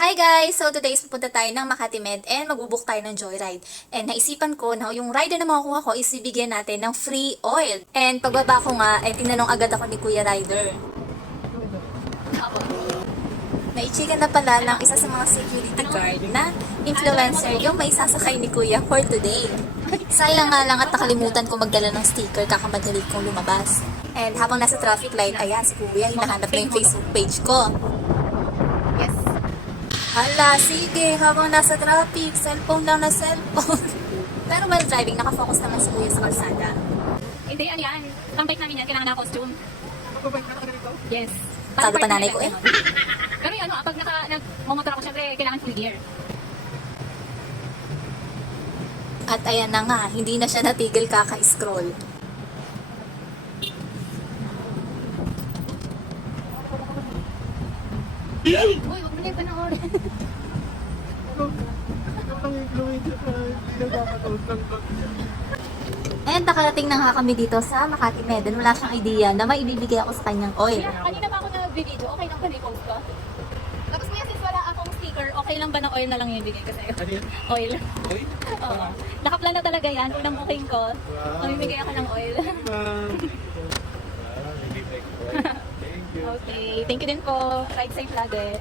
Hi guys! So today is pupunta tayo ng Makati Med and magbubuk tayo ng joyride. And naisipan ko na yung rider na makukuha ko is bibigyan natin ng free oil. And pagbaba ko nga, tinanong agad ako ni Kuya Rider. Naichika na pala ng isa sa mga security guard na influencer yung may sasakay ni Kuya for today. Sayang nga lang at nakalimutan ko magdala ng sticker kakamadali kong lumabas. And habang nasa traffic light, ayan si Kuya, hinahanap na yung Facebook page ko. Yes. Hala, sige, habang nasa traffic, cellphone lang na cellphone. Pero while driving, nakafocus naman si Kuya sa kalsada. Hindi, ano yan? Ang bike namin yan, kailangan na costume. Yes. Sabi pa nanay ko eh. Pero yun, pag nagmumotor ako, syempre, kailangan full gear. At ayan na nga, hindi na siya natigil kaka-scroll. Uy, huwag mo na yung panoorin. And nakarating na nga kami dito sa Makati Med. And wala siyang idea na may ibibigay ako sa kanyang oil. Kanina pa ako nag-video, okay lang ba na i-post ko? Tapos kuya, since wala akong sticker, okay lang ba na oil na lang yung ibigay ko sa'yo? Ano yan? Oil. Oil? Oo. Nakaplan na talaga yan. Unang booking ko, mamimigay ako ng oil. Thank you. Okay. Thank you din po. Ride safe lagi.